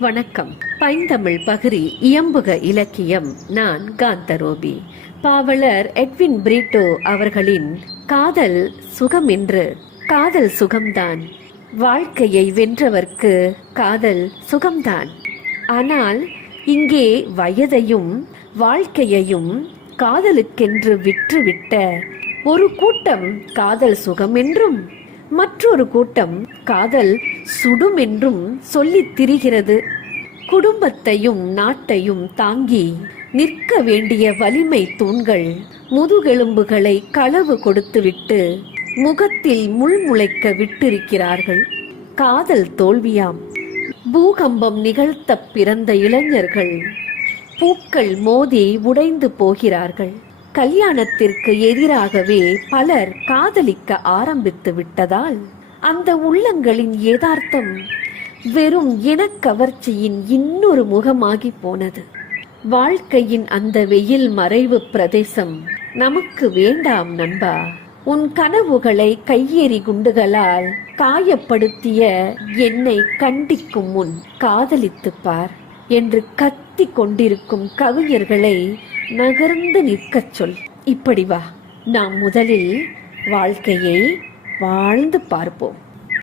வணக்கம். பைந்தமிழ் பகிரி இயம்புக இலக்கியம். நான் காந்தரோபி. பாவலர் எட்வின் பிரீட்டோ அவர்களின் காதல் சுகம் என்று காதல் சுகம்தான். வாழ்க்கையை வென்றவர்க்கு காதல் சுகம்தான். ஆனால் இங்கே வயதையும் வாழ்க்கையையும் காதலுக்கென்று விற்றுவிட்ட ஒரு கூட்டம் காதல் சுகம் என்றும் மற்றொரு கூட்டம் காதல் சுடும் என்றும் சொல்லித் திரிகிறது. குடும்பத்தையும் நாட்டையும் தாங்கி நிற்க வேண்டிய வலிமை தூண்கள் முதுகெலும்புகளை களவு கொடுத்துவிட்டு முகத்தில் முள்முளைக்க விட்டிருக்கிறார்கள். காதல் தோல்வியாம். பூகம்பம் நிகழ்த்த பிறந்த இளைஞர்கள். பூக்கள் மோதி உடைந்து போகிறார்கள். கல்யாணத்திற்கு எதிராகவே பலர் காதலிக்க ஆரம்பித்து விட்டதால் அந்த உள்ளங்களின் யதார்த்தம் வெறும் இனக்கவர்ச்சியின் இன்னொரு முகமாகி போனது. வாழ்க்கையின் அந்த வெயில் மறைவு பிரதேசம் நமக்கு வேண்டாம் நண்பா. உன் கனவுகளை கையெறி குண்டுகளால் காயப்படுத்திய என்னை கண்டிக்கும் முன் காதலித்துப் பார் என்று கத்தி கொண்டிருக்கும் கவிஞர்களை நகர்ந்து நிற்கச் சொல். இப்படி வா. நாம் முதலில் வாழ்க்கையை வாழ்ந்து பார்ப்போம்.